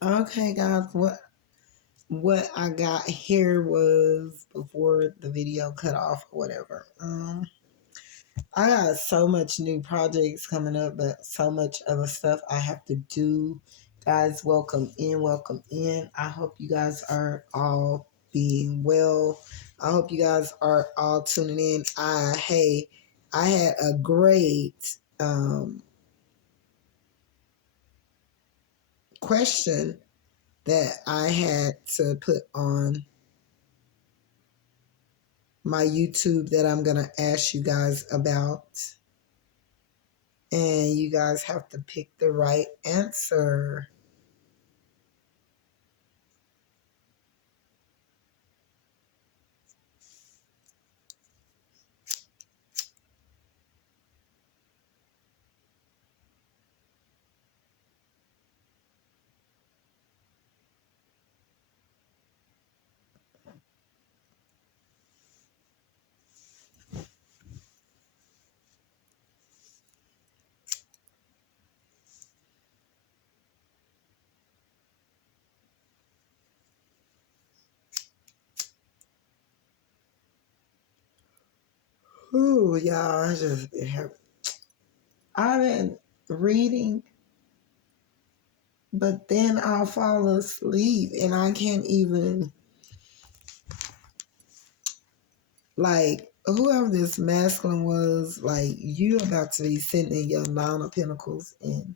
Okay, guys, what I got here was before the video cut off or whatever. I got so much new projects coming up, but so much other stuff I have to do. Guys, welcome in, welcome in. I hope you guys are all being well. I hope you guys are all tuning in. I had a great question that I had to put on my YouTube that I'm gonna ask you guys about. And you guys have to pick the right answer. Ooh, y'all, I've been reading, but then I'll fall asleep and I can't even, like, whoever this masculine was, like, you about to be sitting in your nine of pentacles and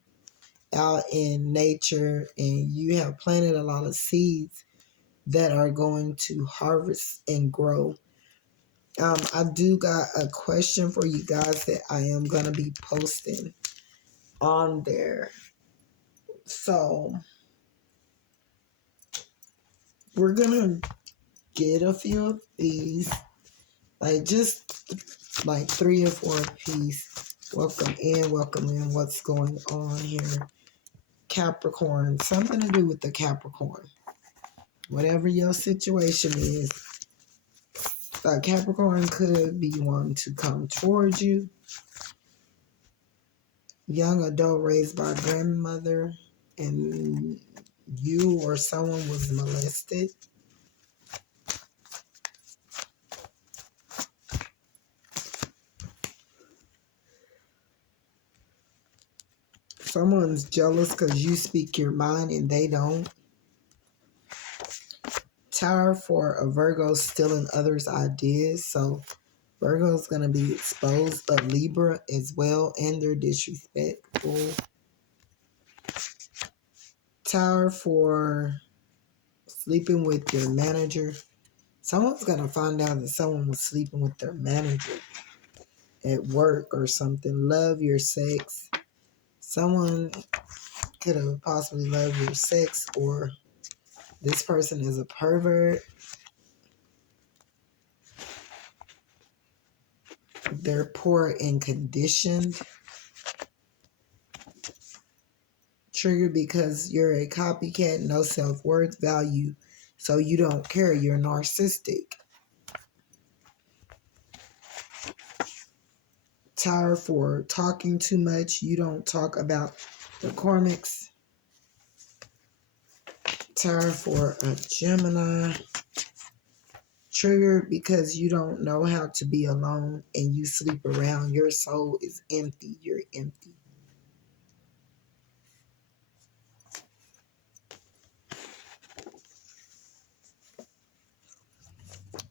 out in nature, and you have planted a lot of seeds that are going to harvest and grow. I do got a question for you guys that I am going to be posting on there. So we're going to get a few of these, like just like 3 or 4 a piece. Welcome in, welcome in. What's going on here? Capricorn, something to do with the Capricorn. Whatever your situation is, Capricorn could be wanting to come towards you. Young adult raised by grandmother, and you or someone was molested. Someone's jealous because you speak your mind and they don't. Tower for a Virgo stealing others' ideas. So Virgo's going to be exposed, but Libra as well, and they're disrespectful. Tower for sleeping with your manager. Someone's going to find out that someone was sleeping with their manager at work or something. Love your sex. Someone could have possibly loved your sex, or this person is a pervert. They're poor and conditioned. Triggered because you're a copycat, no self-worth, value, so you don't care. You're narcissistic. Tower for talking too much. You don't talk about the karmics. Tower for a Gemini. Triggered because you don't know how to be alone and you sleep around. Your soul is empty. You're empty.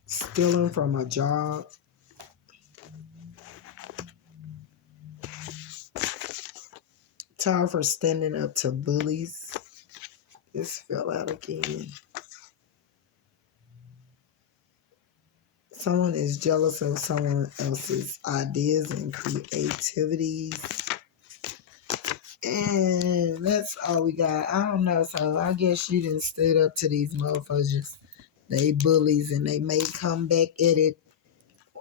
Stealing from a job. Tower for standing up to bullies. This fell out again. Someone is jealous of someone else's ideas and creativities. And that's all we got. I don't know. So I guess you didn't stood up to these motherfuckers. They bullies, and they may come back at it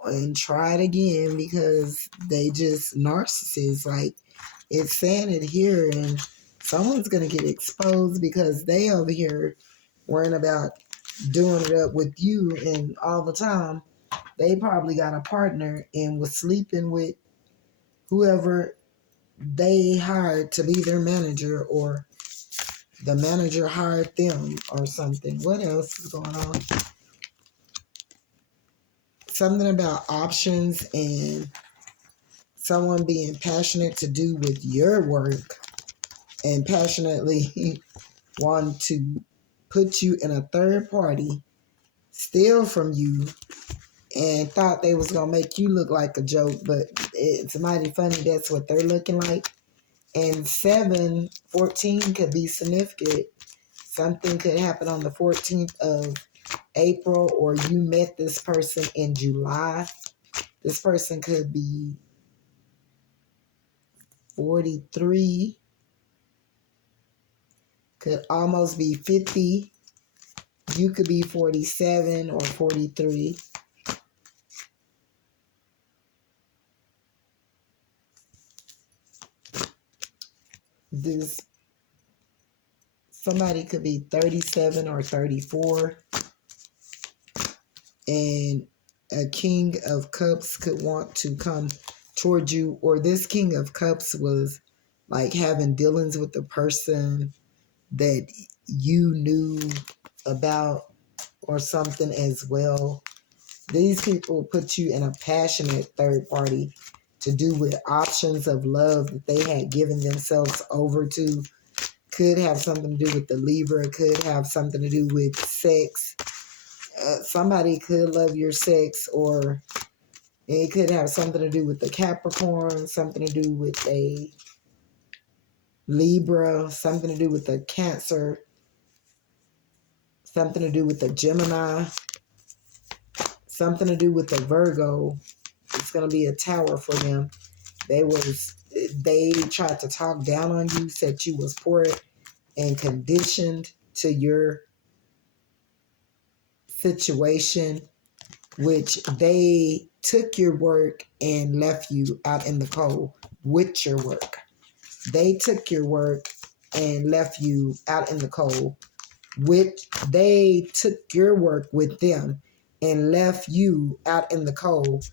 and try it again because they just narcissists. Like, it's saying it here, and someone's going to get exposed because they over here worrying about doing it up with you, and all the time they probably got a partner and was sleeping with whoever they hired to be their manager or the manager hired them or something. What else is going on? Something about options and someone being passionate to do with your work and passionately want to put you in a third party, steal from you, and thought they was going to make you look like a joke, but it's mighty funny that's what they're looking like. And 7/14 could be significant. Something could happen on the 14th of April, or you met this person in July. This person could be 43, could almost be 50. You could be 47 or 43. This somebody could be 37 or 34. And a King of Cups could want to come towards you, or this King of Cups was like having dealings with the person that you knew about or something as well. These people put you in a passionate third party to do with options of love that they had given themselves over to. Could have something to do with the Libra, could have something to do with sex. Somebody could love your sex, or it could have something to do with the Capricorn, something to do with a Libra, something to do with the Cancer, something to do with the Gemini, something to do with the Virgo. It's going to be a tower for them. They tried to talk down on you, said you was poor and conditioned to your situation, which they took your work and left you out in the cold with your work. They took your work and left you out in the cold. They took your work with them and left you out in the cold.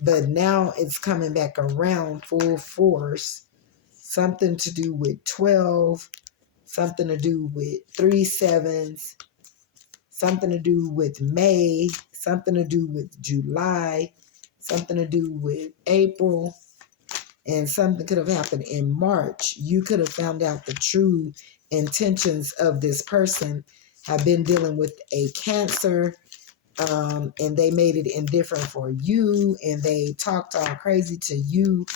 But now it's coming back around full force. Something to do with 12, something to do with 3 sevens, something to do with May, something to do with July, something to do with April, and something could have happened in March. You could have found out the true intentions of this person, have been dealing with a Cancer, and they made it indifferent for you, and they talked all crazy to you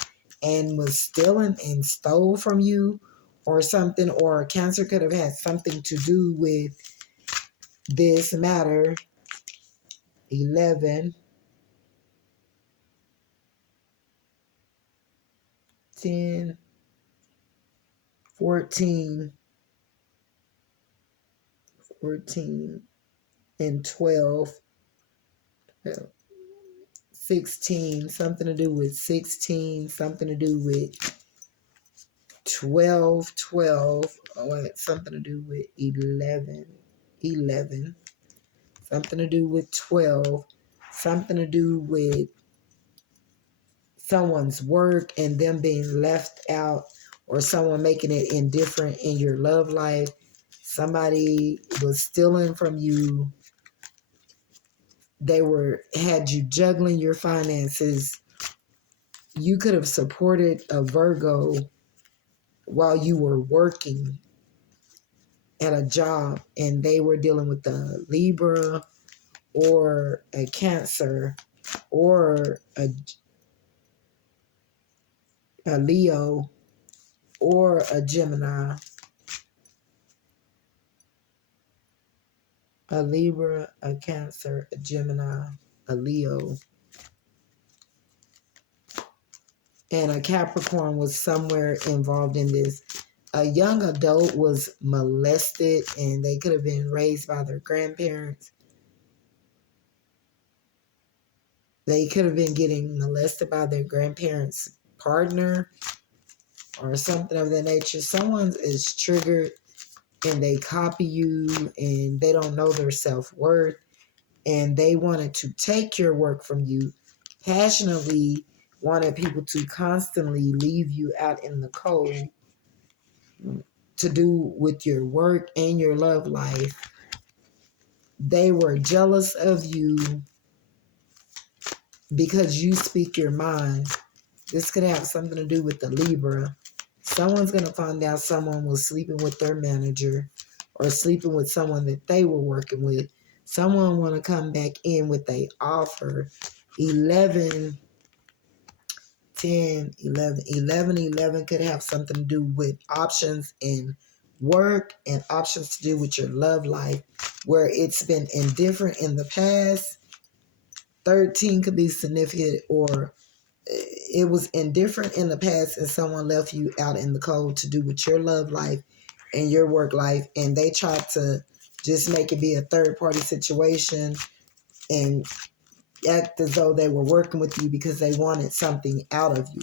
and was stealing and stole from you or something, or Cancer could have had something to do with this matter. 11, 10, 14, 14, and 12, 16, something to do with 16, something to do with 12, 12, something to do with 11, 11, something to do with 12, something to do with someone's work and them being left out, or someone making it indifferent in your love life. Somebody was stealing from you. They had you juggling your finances. You could have supported a Virgo while you were working at a job, and they were dealing with a Libra or a Cancer or a Leo or a Gemini. A Libra, a Cancer, a Gemini, a Leo, and a Capricorn was somewhere involved in this. A young adult was molested, and they could have been raised by their grandparents. They could have been getting molested by their grandparents' partner or something of that nature. Someone is triggered and they copy you and they don't know their self-worth, and they wanted to take your work from you, passionately wanted people to constantly leave you out in the cold. to do with your work and your love life. They were jealous of you because you speak your mind. This could have something to do with the Libra. Someone's going to find out someone was sleeping with their manager or sleeping with someone that they were working with. Someone want to come back in with a offer. 11, 10, 11, 11, 11 could have something to do with options in work and options to do with your love life, where it's been indifferent in the past. 13 could be significant, or it was indifferent in the past and someone left you out in the cold to do with your love life and your work life, and they tried to just make it be a third party situation and act as though they were working with you because they wanted something out of you.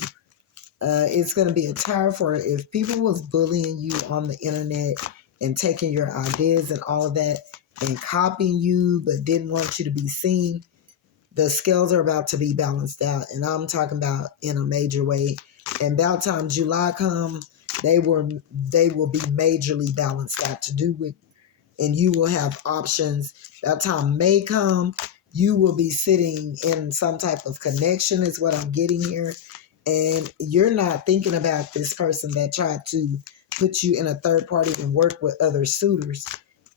It's going to be a time for if people was bullying you on the internet and taking your ideas and all of that and copying you but didn't want you to be seen. The scales are about to be balanced out, and I'm talking about in a major way. And about time July come, they will be majorly balanced out to do with, and you will have options. That time May come, you will be sitting in some type of connection is what I'm getting here. And you're not thinking about this person that tried to put you in a third party and work with other suitors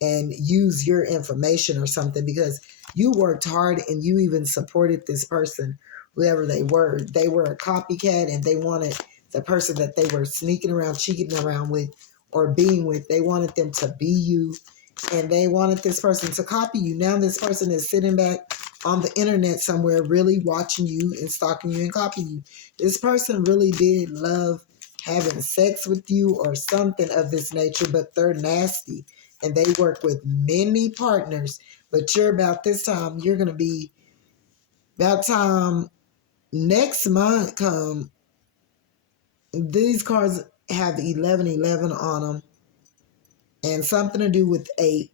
and use your information or something, because you worked hard and you even supported this person, whoever they were. They were a copycat and they wanted the person that they were sneaking around, cheating around with, or being with. They wanted them to be you, and they wanted this person to copy you. Now this person is sitting back on the internet somewhere really watching you and stalking you and copying you. This person really did love having sex with you or something of this nature, but they're nasty and they work with many partners. But you're about this time, you're going to be about time next month come. These cards have 1111 on them and something to do with 8.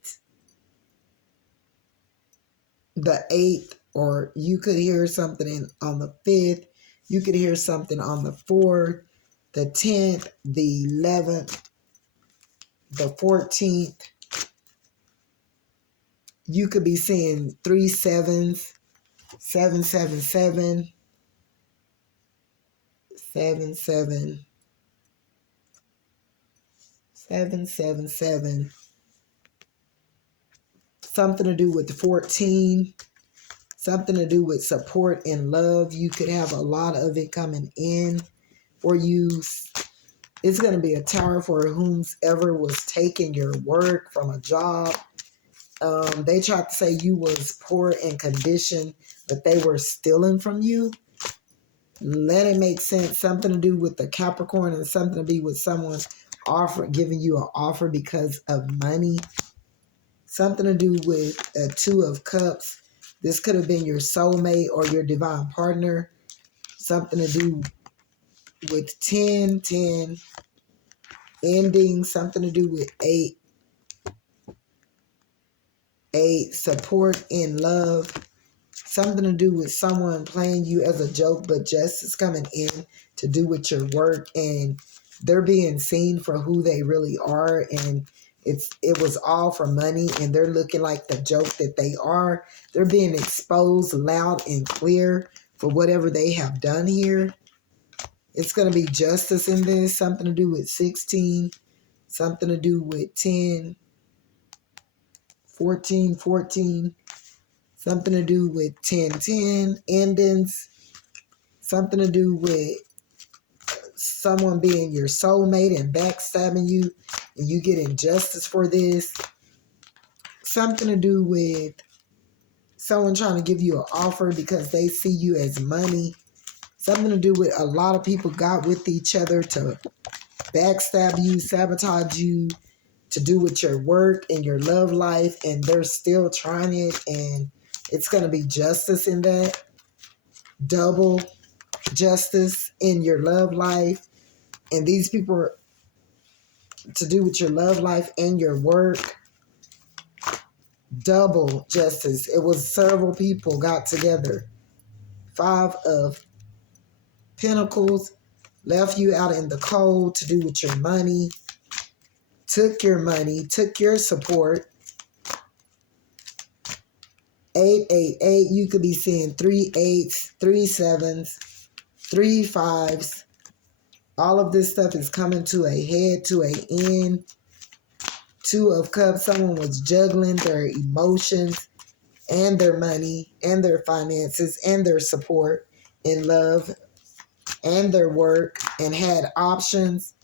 The 8th, or you could hear something on the 5th. You could hear something on the 4th, the 10th, the 11th, the 14th. You could be seeing 3 7s, 777, 77, 777. Something to do with 14. Something to do with support and love. You could have a lot of it coming in for you. It's going to be a tower for whomsoever was taking your work from a job. They tried to say you was poor in condition, but they were stealing from you. Let it make sense. Something to do with the Capricorn and something to be with someone giving you an offer because of money. Something to do with a 2 of Cups. This could have been your soulmate or your divine partner. Something to do with 10, 10. Ending. Something to do with 8. 8. Support in love. Something to do with someone playing you as a joke, but justice coming in to do with your work, and they're being seen for who they really are, and it was all for money, and they're looking like the joke that they are. They're being exposed loud and clear for whatever they have done here. It's going to be justice in this. Something to do with 16. Something to do with 10. 14, 14. Something to do with 10, 10. Endings. Something to do with someone being your soulmate and backstabbing you, and you getting justice for this. Something to do with someone trying to give you an offer because they see you as money. Something to do with a lot of people got with each other to backstab you, sabotage you, to do with your work and your love life, and they're still trying it, and it's going to be justice in that. Double justice in your love life, and these people are to do with your love life and your work. Double justice. It was several people got together. 5 of Pentacles left you out in the cold to do with your money. took your money, took your support. 888, you could be seeing 3 8s, 3 7s, 3 5s. All of this stuff is coming to a head, to an end. 2 of Cups, someone was juggling their emotions and their money and their finances and their support and love and their work, and had options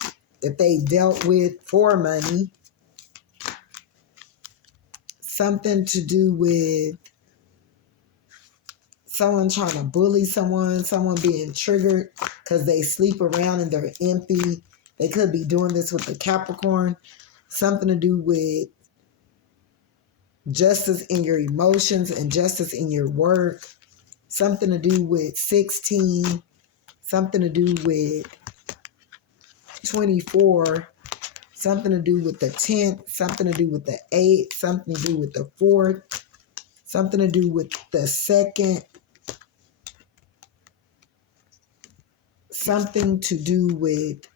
that they dealt with for money. Something to do with someone trying to bully someone being triggered because they sleep around and they're empty. They could be doing this with the Capricorn. Something to do with justice in your emotions and justice in your work. Something to do with 16. Something to do with 24. Something to do with the 10th. Something to do with the 8th. Something to do with the 4th. Something to do with the 2nd. Something to do with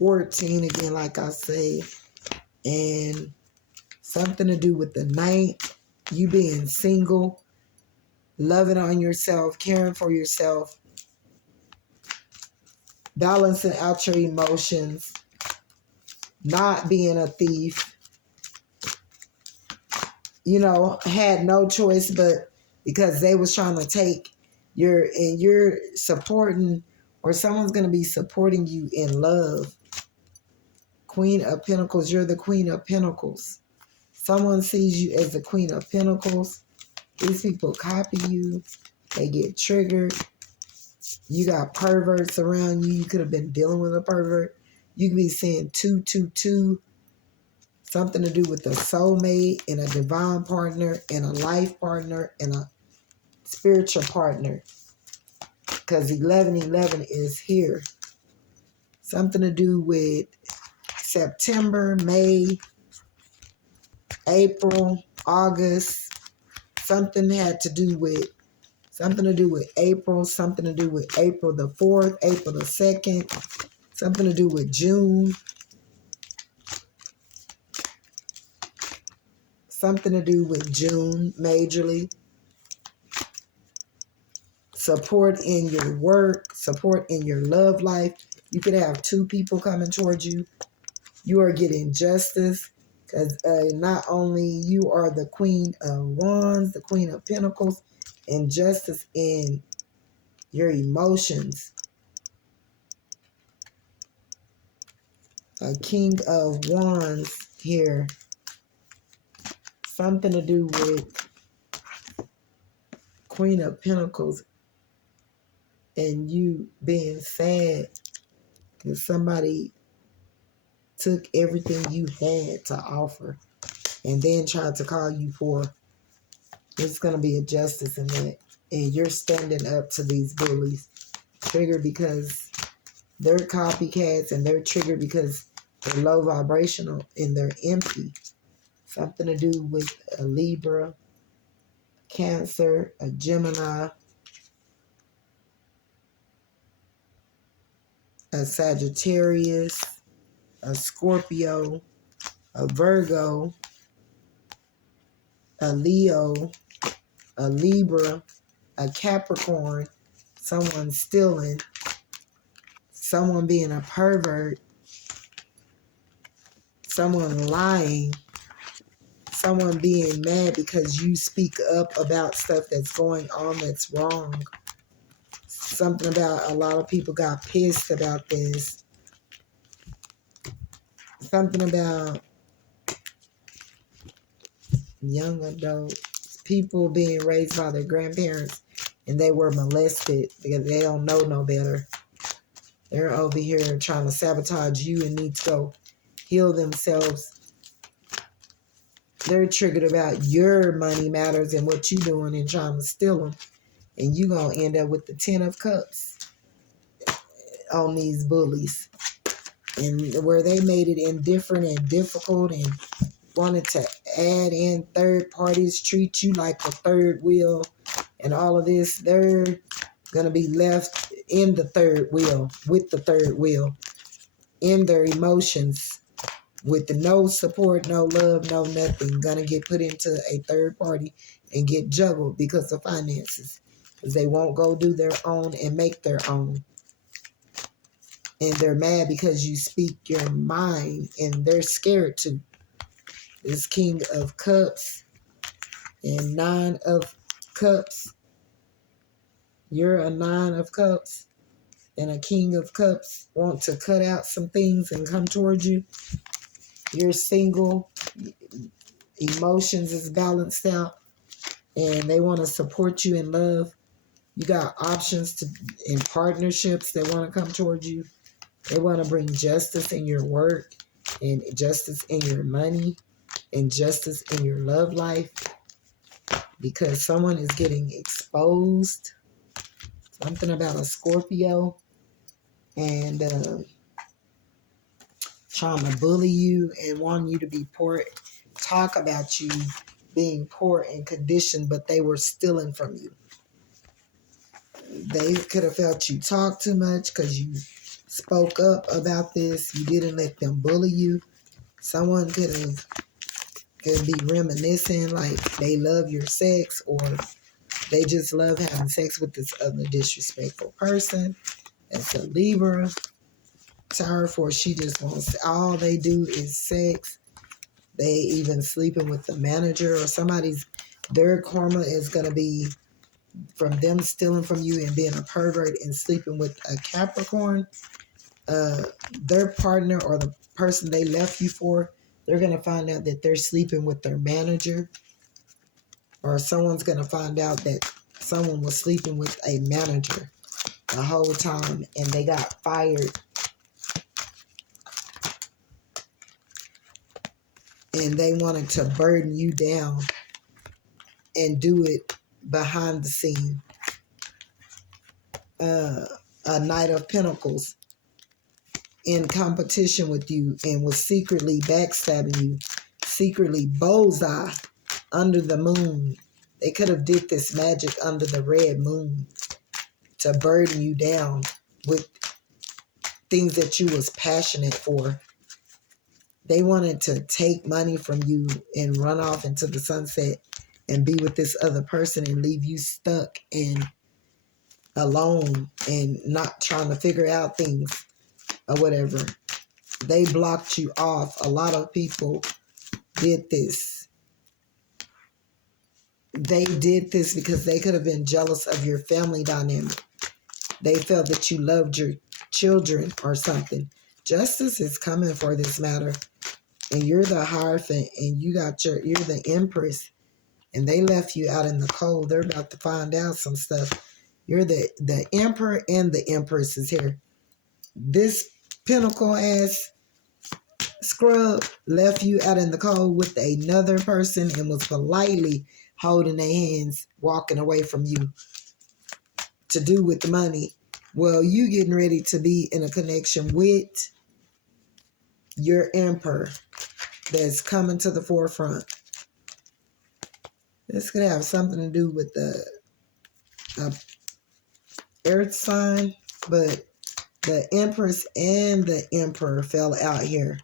$14 again, like I say, and something to do with the 9th, you being single, loving on yourself, caring for yourself, balancing out your emotions, not being a thief, had no choice but because they was trying to take and you're supporting, or someone's going to be supporting you in love. Queen of Pentacles, you're the Queen of Pentacles. Someone sees you as the Queen of Pentacles. These people copy you. They get triggered. You got perverts around you. You could have been dealing with a pervert. You could be saying 222. Something to do with a soulmate and a divine partner and a life partner and a spiritual partner. Because 1111 is here. Something to do with September, May, April, August. Something to do with April. Something to do with April the 4th, April the 2nd. Something to do with June. Something to do with June, majorly. Support in your work, support in your love life. You could have 2 people coming towards you. You are getting justice because not only you are the Queen of Wands, the Queen of Pentacles, and justice in your emotions. A King of Wands here. Something to do with Queen of Pentacles and you being sad because somebody took everything you had to offer and then tried to call you for. There's going to be a justice in that. And you're standing up to these bullies. Triggered because they're copycats and they're triggered because they're low vibrational and they're empty. Something to do with a Libra, Cancer, a Gemini, a Sagittarius, a Scorpio, a Virgo, a Leo, a Libra, a Capricorn, someone stealing, someone being a pervert, someone lying, someone being mad because you speak up about stuff that's going on that's wrong. Something about a lot of people got pissed about this. Something about young adults, people being raised by their grandparents and they were molested because they don't know no better. They're over here trying to sabotage you and need to go heal themselves. They're triggered about your money matters and what you're doing and trying to steal them. And you're going to end up with the 10 of Cups on these bullies. And where they made it indifferent and difficult and wanted to add in third parties, treat you like a third wheel and all of this, they're going to be left in the third wheel, with the third wheel, in their emotions, with no support, no love, no nothing, gonna get put into a third party and get juggled because of finances. Because they won't go do their own and make their own. And they're mad because you speak your mind and they're scared to. This King of Cups and Nine of Cups. You're a Nine of Cups and a King of Cups want to cut out some things and come towards you. You're single. Emotions is balanced out. And they want to support you in love. You got options to in partnerships that want to come towards you. They want to bring justice in your work and justice in your money and justice in your love life because someone is getting exposed. Something about a Scorpio and trying to bully you and wanting you to be poor. Talk about you being poor and conditioned, but they were stealing from you. They could have felt you talk too much because you spoke up about this. You didn't let them bully you. Someone could be reminiscing like they love your sex or they just love having sex with this other disrespectful person. That's a Libra. Tower for she just wants all they do is sex. They even sleeping with the manager or somebody's. Their karma is gonna be from them stealing from you and being a pervert and sleeping with a Capricorn. Their partner or the person they left you for, they're going to find out that they're sleeping with their manager, or someone's going to find out that someone was sleeping with a manager the whole time and they got fired. And they wanted to burden you down and do it behind the scene. A Knight of Pentacles in competition with you and was secretly backstabbing you, secretly bullseye under the moon. They could have did this magic under the red moon to burden you down with things that you was passionate for. They wanted to take money from you and run off into the sunset and be with this other person and leave you stuck and alone and not trying to figure out things or whatever. They blocked you off. A lot of people did this. They did this because they could have been jealous of your family dynamic. They felt that you loved your children or something. Justice is coming for this matter. And you're the Hierophant and you're the Empress. And they left you out in the cold. They're about to find out some stuff. You're the Emperor and the Empress is here. This pinnacle ass scrub left you out in the cold with another person and was politely holding their hands, walking away from you to do with the money. Well, you getting ready to be in a connection with your emperor that's coming to the forefront. This could have something to do with the earth sign, but the Empress and the Emperor fell out here.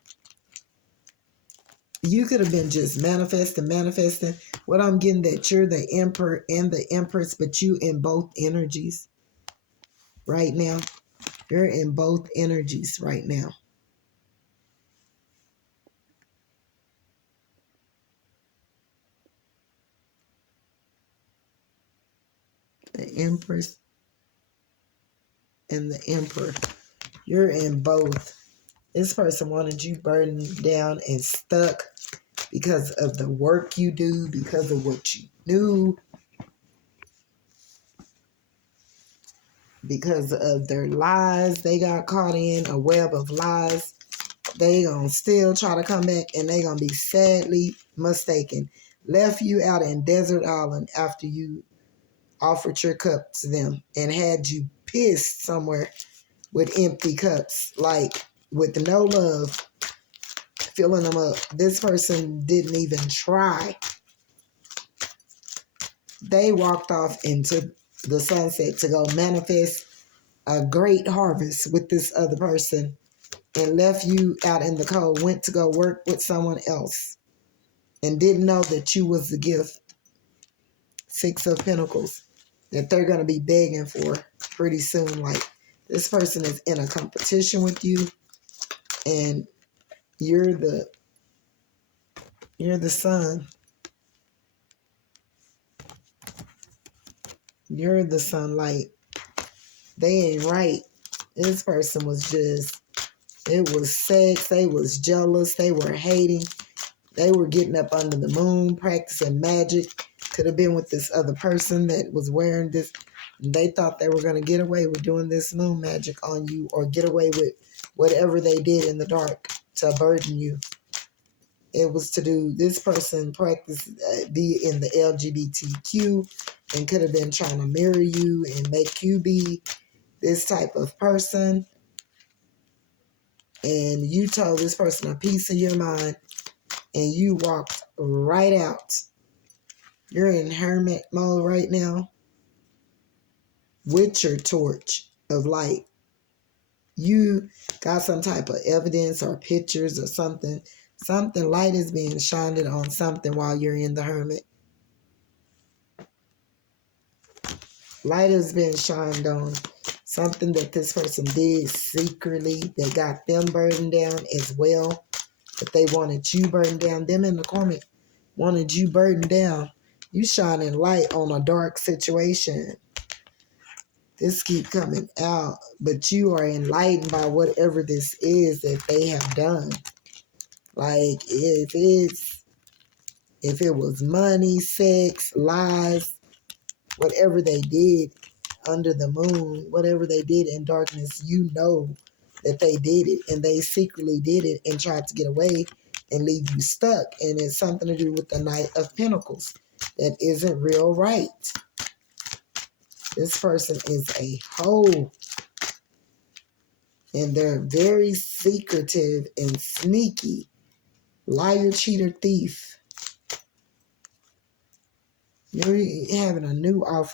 You could have been just manifesting. What I'm getting that you're the Emperor and the Empress, but you in both energies right now. You're in both energies right now. The Empress and the Emperor. You're in both. This person wanted you burdened down and stuck because of the work you do, because of what you do, because of their lies they got caught in, a web of lies. They gonna still try to come back and they gonna be sadly mistaken. Left you out in Desert Island after you offered your cup to them and had you pissed somewhere with empty cups, like with no love, filling them up. This person didn't even try. They walked off into the sunset to go manifest a great harvest with this other person and left you out in the cold, went to go work with someone else and didn't know that you was the gift, Six of Pentacles, that they're going to be begging for pretty soon. Like, this person is in a competition with you, and you're the sun. You're the sunlight. They ain't right. This person was just, it was sex. They was jealous. They were hating. They were getting up under the moon, practicing magic. Could have been with this other person that was wearing this. They thought they were going to get away with doing this moon magic on you, or get away with whatever they did in the dark to burden you. It was to do, this person practice, be in the LGBTQ, and could have been trying to mirror you and make you be this type of person. And you told this person a piece of your mind, and you walked right out. You're in hermit mode right now with your torch of light. You got some type of evidence or pictures or something. Something light is being shined on something while you're in the hermit. Light has been shined on something that this person did secretly that got them burdened down as well. But they wanted you burdened down. Them in the comment wanted you burdened down. You shining light on a dark situation. This keep coming out, but you are enlightened by whatever this is that they have done. Like, if it was money, sex, lies, whatever they did under the moon, whatever they did in darkness, you know that they did it, and they secretly did it and tried to get away and leave you stuck. And it's something to do with the Knight of Pentacles that isn't real right. This person is a hoe, and they're very secretive and sneaky. Liar, cheater, thief. You're having a new offer